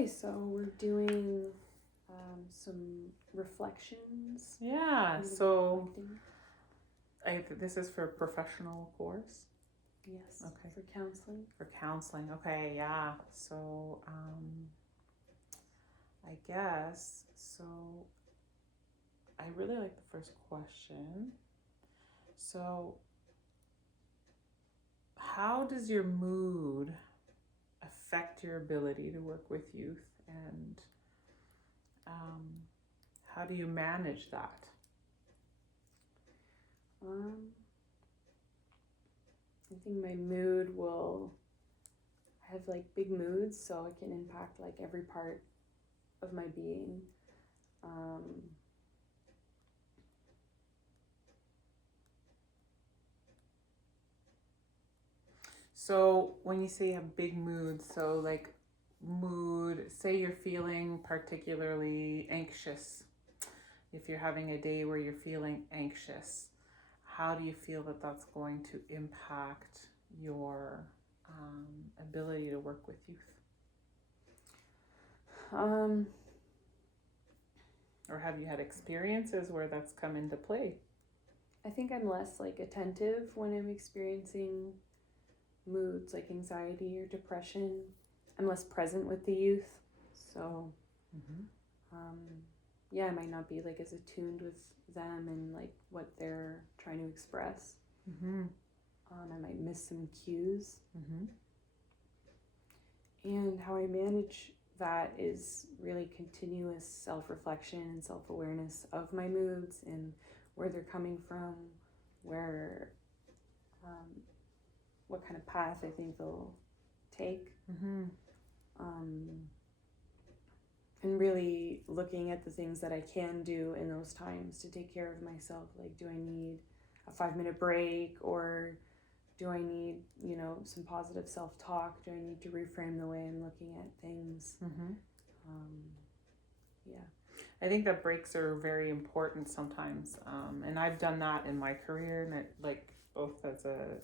Okay, so we're doing some reflections. Yeah, so this is for professional course? Yes, okay. For counseling. For counseling, okay, yeah. So I guess, so I really like the first question. So how does your mood affect your ability to work with youth, and how do you manage that? I think my mood will have like big moods, so it can impact like every part of my being. So when you say a big mood, so like mood, say you're feeling particularly anxious. If you're having a day where you're feeling anxious, how do you feel that that's going to impact your ability to work with youth? Or have you had experiences where that's come into play? I think I'm less like attentive when I'm experiencing moods like anxiety or depression. I'm less present with the youth, so yeah, I might not be like as attuned with them and like what they're trying to express. I might miss some cues. And how I manage that is really continuous self-reflection and self-awareness of my moods and where they're coming from, where what kind of path I think they'll take. And really looking at the things that I can do in those times to take care of myself. Like, do I need a 5-minute break, or do I need, some positive self-talk? Do I need to reframe the way I'm looking at things? Yeah. I think that breaks are very important sometimes. And I've done that in my career, and like both as a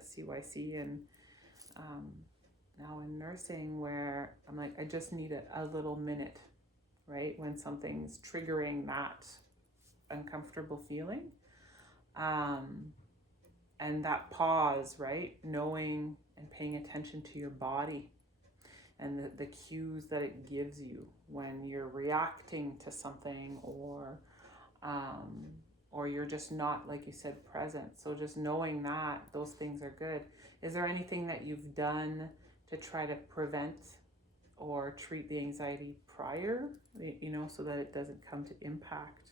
CYC and now in nursing, where I'm like, I just need a little minute, right? When something's triggering that uncomfortable feeling. And that pause, right? Knowing and paying attention to your body and the cues that it gives you when you're reacting to something, or you're just not, like you said, present. So just knowing that those things are good. Is there anything that you've done to try to prevent or treat the anxiety prior, so that it doesn't come to impact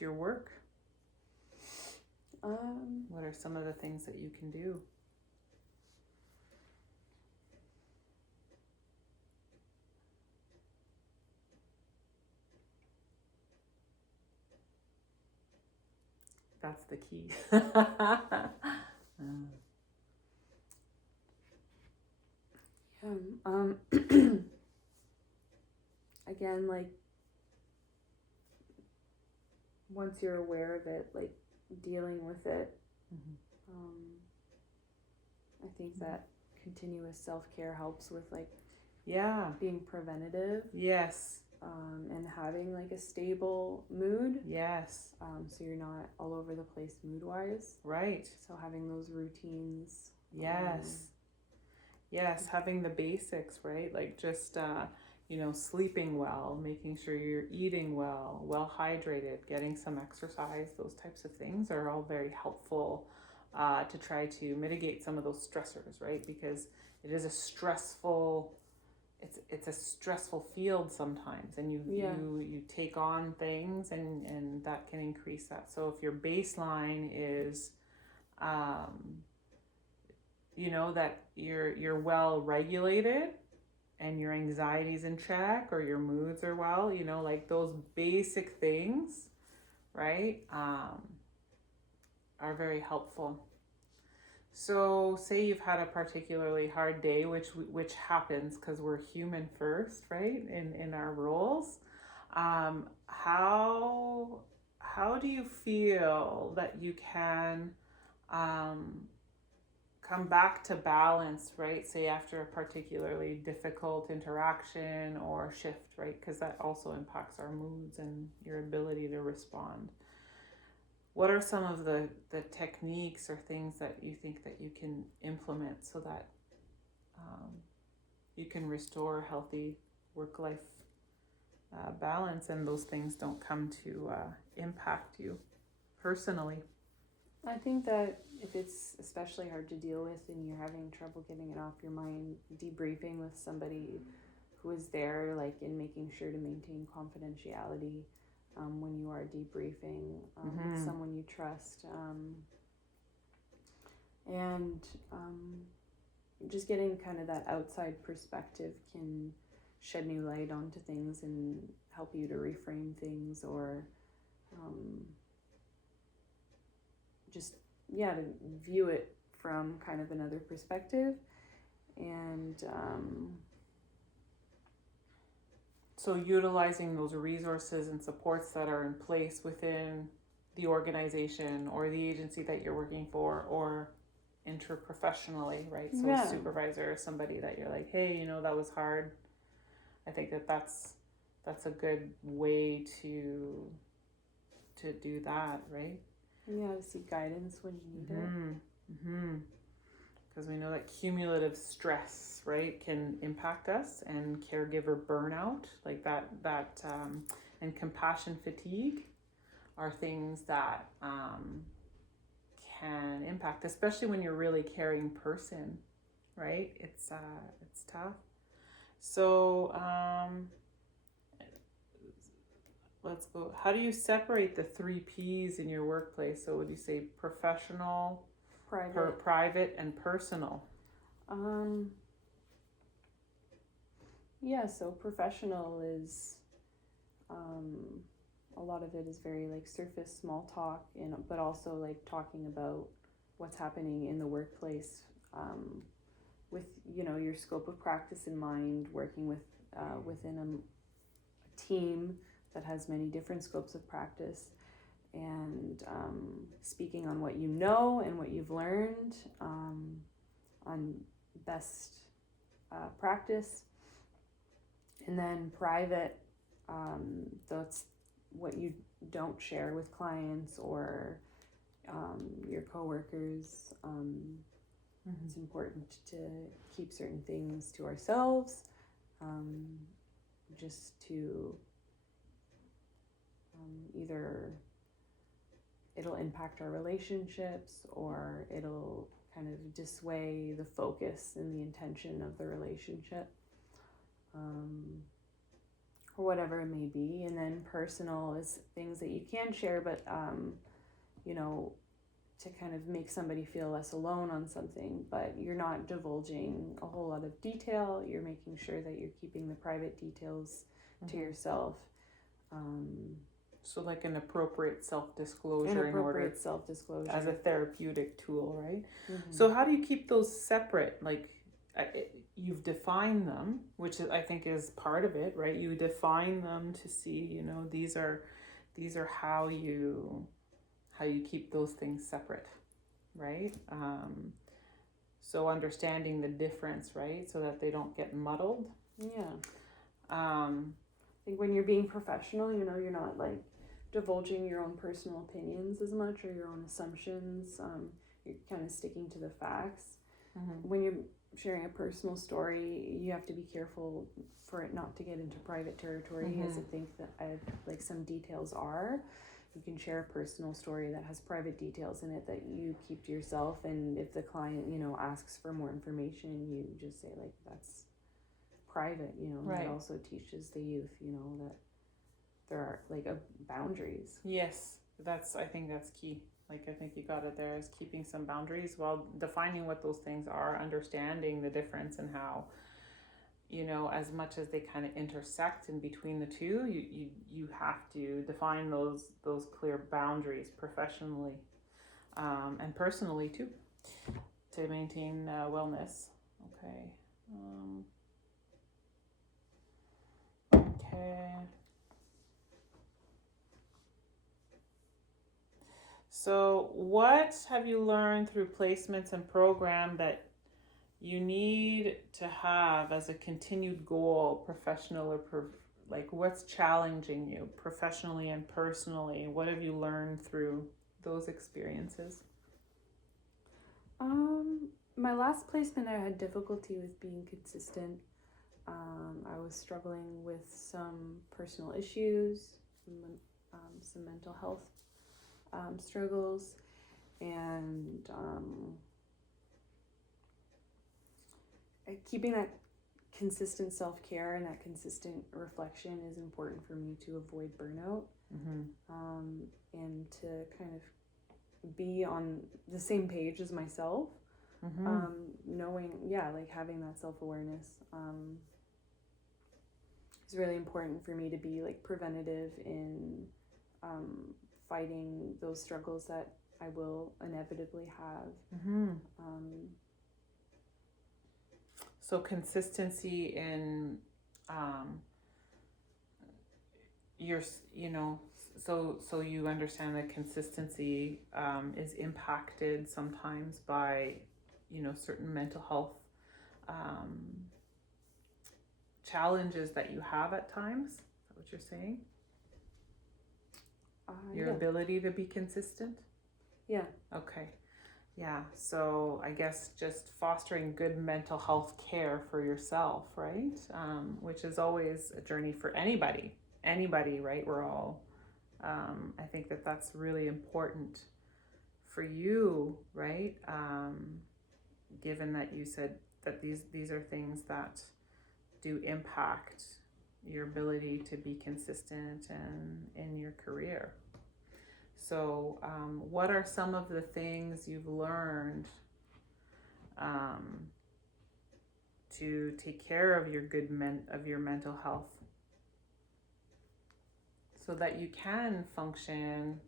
your work? What are some of the things that you can do? That's the key. Again, like, once you're aware of it, like dealing with it, I think that continuous self-care helps with like being preventative. Yes. And having like a stable mood. Yes. So you're not all over the place mood-wise. Right. So having those routines. Yes. Yes, having the basics, right? Like just sleeping well, making sure you're eating well hydrated, getting some exercise. Those types of things are all very helpful to try to mitigate some of those stressors, right? Because it is a stressful field sometimes, and you take on things, and that can increase that. So if your baseline is that you're well regulated and your anxiety's in check, or your moods are well, like those basic things, right, are very helpful. So say you've had a particularly hard day, which happens because we're human first, right, in our roles. How do you feel that you can come back to balance, right? Say after a particularly difficult interaction or shift, right? Because that also impacts our moods and your ability to respond. What are some of the techniques or things that you think that you can implement so that you can restore a healthy work-life balance and those things don't come to impact you personally? I think that if it's especially hard to deal with and you're having trouble getting it off your mind, debriefing with somebody who is there, like in making sure to maintain confidentiality when you are debriefing with someone you trust, and just getting kind of that outside perspective can shed new light onto things and help you to reframe things, or just to view it from kind of another perspective. And so utilizing those resources and supports that are in place within the organization or the agency that you're working for, or interprofessionally, right? So a supervisor or somebody that you're like, hey, you know, that was hard. I think that's a good way to do that, right? To seek guidance when you need it. Because we know that cumulative stress, right, can impact us, and caregiver burnout, like that, and compassion fatigue are things that can impact, especially when you're a really caring person, right? It's tough. So let's go. How do you separate the 3 P's in your workplace? So would you say professional, private, and personal? So professional is a lot of it is very like surface small talk, but also like talking about what's happening in the workplace with your scope of practice in mind, working with within a team that has many different scopes of practice, and speaking on what you know and what you've learned on best practice. And then private, that's what you don't share with clients or your coworkers. It's important to keep certain things to ourselves, just to either it'll impact our relationships, or it'll kind of dissuade the focus and the intention of the relationship, or whatever it may be. And then personal is things that you can share, but to kind of make somebody feel less alone on something, but you're not divulging a whole lot of detail. You're making sure that you're keeping the private details to yourself. So like an appropriate self-disclosure as a therapeutic tool, right? So how do you keep those separate? Like you've defined them, which I think is part of it, right? You define them to see, these are how you keep those things separate, right? So understanding the difference, right? So that they don't get muddled. I think when you're being professional, you're not like divulging your own personal opinions as much, or your own assumptions. You're kind of sticking to the facts. When you're sharing a personal story, you have to be careful for it not to get into private territory, as I think that like some details are. You can share a personal story that has private details in it that you keep to yourself, and if the client, asks for more information, you just say like, that's private, Right. It also teaches the youth, that there are like boundaries. Yes, I think that's key. Like, I think you got it there, is keeping some boundaries while defining what those things are, understanding the difference and how, as much as they kind of intersect in between the two, you have to define those clear boundaries professionally and personally too, to maintain wellness. Okay. So, what have you learned through placements and program that you need to have as a continued goal, professional or like what's challenging you professionally and personally? What have you learned through those experiences? My last placement, I had difficulty with being consistent. I was struggling with some personal issues, some mental health struggles, and keeping that consistent self-care and that consistent reflection is important for me to avoid burnout, and to kind of be on the same page as myself, knowing, like having that self-awareness is really important for me to be like preventative in fighting those struggles that I will inevitably have. So consistency in your, so you understand that consistency is impacted sometimes by, certain mental health challenges that you have at times. Is that what you're saying? Your ability to be consistent? Yeah. Okay. Yeah. So I guess just fostering good mental health care for yourself, right? Which is always a journey for anybody, right? We're all, I think that that's really important for you, right? Given that you said that these are things that do impact your ability to be consistent and in your career. So, what are some of the things you've learned to take care of your mental health, so that you can function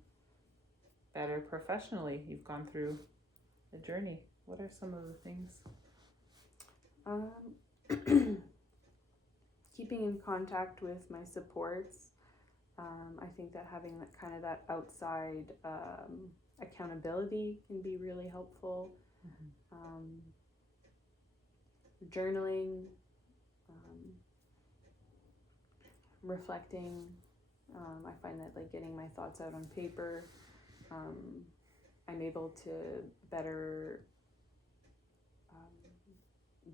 better professionally? You've gone through a journey. What are some of the things? Keeping in contact with my supports. I think that having that kind of that outside accountability can be really helpful. Journaling, reflecting. I find that like getting my thoughts out on paper, I'm able to better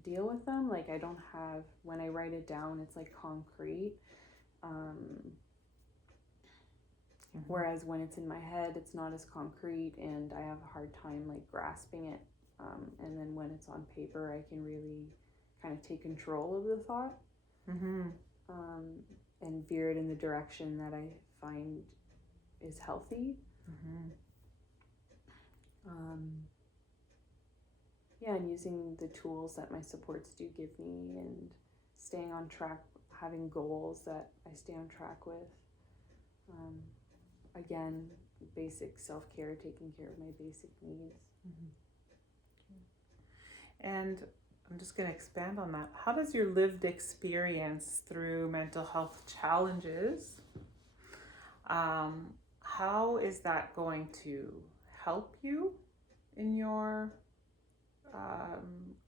deal with them. Like I don't have, when I write it down, it's like concrete. Whereas when it's in my head, it's not as concrete, and I have a hard time like grasping it. And then when it's on paper, I can really kind of take control of the thought, and veer it in the direction that I find is healthy. And using the tools that my supports do give me, and staying on track, having goals that I stay on track with. Again, basic self-care, taking care of my basic needs. And I'm just going to expand on that. How does your lived experience through mental health challenges, how is that going to help you in your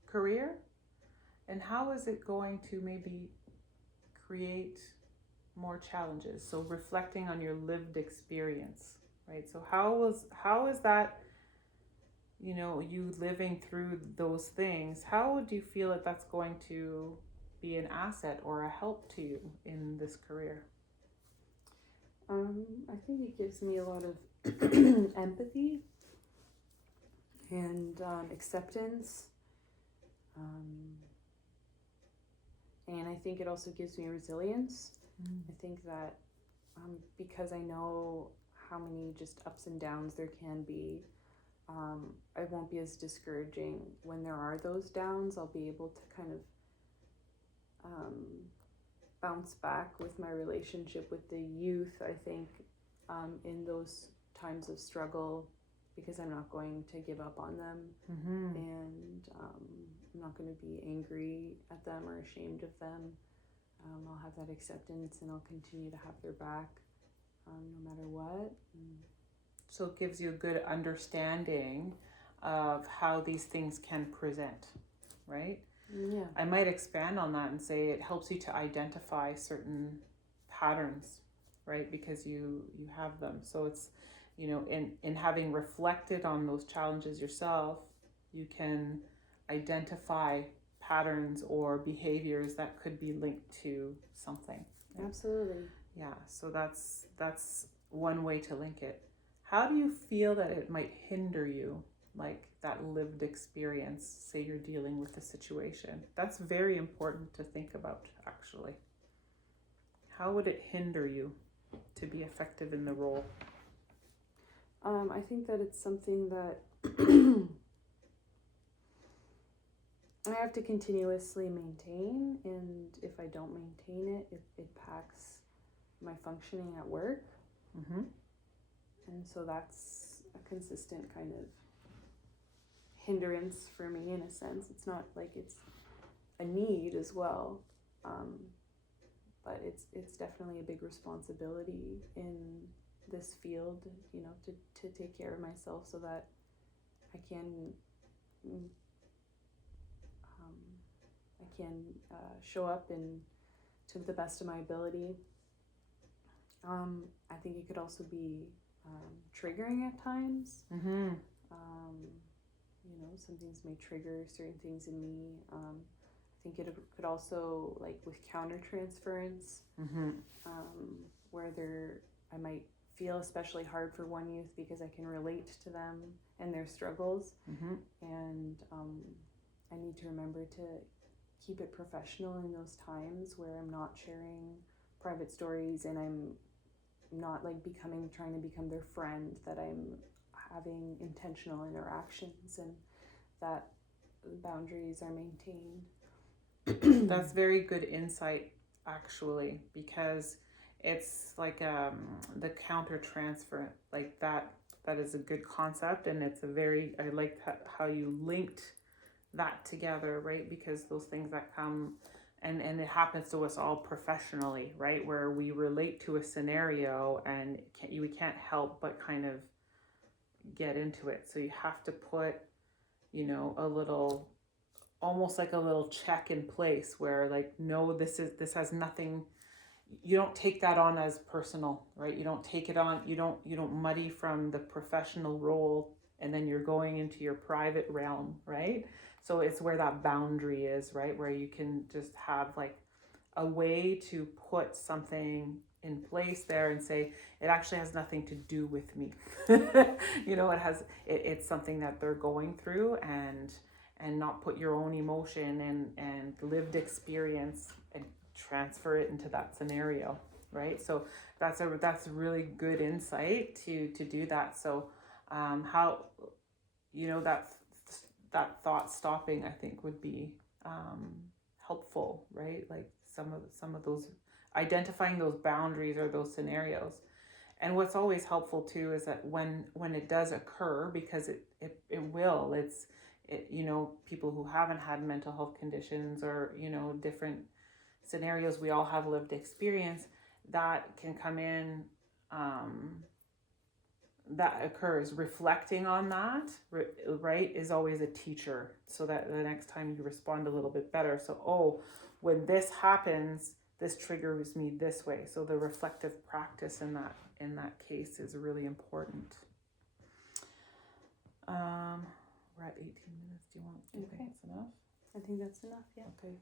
career? And how is it going to maybe create more challenges? So reflecting on your lived experience, right? So how is that, you living through those things, how would you feel that that's going to be an asset or a help to you in this career? I think it gives me a lot of empathy and acceptance. And I think it also gives me resilience. I think that because I know how many just ups and downs there can be, I won't be as discouraging when there are those downs. I'll be able to kind of bounce back with my relationship with the youth, I think, in those times of struggle, because I'm not going to give up on them, and I'm not going to be angry at them or ashamed of them. I'll have that acceptance, and I'll continue to have their back no matter what. So it gives you a good understanding of how these things can present, right? Yeah. I might expand on that and say it helps you to identify certain patterns, right? Because you have them. So it's, you know, in having reflected on those challenges yourself, you can identify patterns or behaviors that could be linked to something. Absolutely. Yeah, so that's one way to link it. How do you feel that it might hinder you, like that lived experience, say you're dealing with a situation? That's very important to think about, actually. How would it hinder you to be effective in the role? I think that it's something that I have to continuously maintain, and if I don't maintain it, it impacts my functioning at work. Mm-hmm. And so that's a consistent kind of hindrance for me in a sense. It's not like it's a need as well, but it's definitely a big responsibility in this field, you know, to take care of myself so that I can show up and to the best of my ability. I think it could also be triggering at times. Mm-hmm. You know, some things may trigger certain things in me. I think it could also, like with countertransference, Mm-hmm. where I might feel especially hard for one youth because I can relate to them and their struggles. Mm-hmm. And I need to remember to keep it professional in those times where I'm not sharing private stories and I'm not like trying to become their friend, that I'm having intentional interactions and that boundaries are maintained. That's very good insight, actually, because it's like the counter transfer, like that is a good concept, and it's I like how you linked that together, right? Because those things that come and it happens to us all professionally, right? Where we relate to a scenario and we can't help but kind of get into it. So you have to put, you know, almost like a little check in place where, like, no, this has nothing, you don't take that on as personal, right? You don't take it on, you don't muddy from the professional role and then you're going into your private realm, right? So it's where that boundary is, right? Where you can just have like a way to put something in place there and say, it actually has nothing to do with me. You know, it's something that they're going through, and not put your own emotion and lived experience and transfer it into that scenario, right? So that's really good insight to do that. So how, you know, that thought stopping, I think, would be helpful, right? Like some of those, identifying those boundaries or those scenarios. And what's always helpful too is that when it does occur, because it will, you know, people who haven't had mental health conditions or, you know, different scenarios, we all have lived experience that can come in, that occurs. Reflecting on that, right, is always a teacher, so that the next time you respond a little bit better. So, oh, when this happens, this triggers me this way. So the reflective practice in that case is really important. We're at 18 minutes. Do you think that's enough? I think that's enough, yeah. Okay.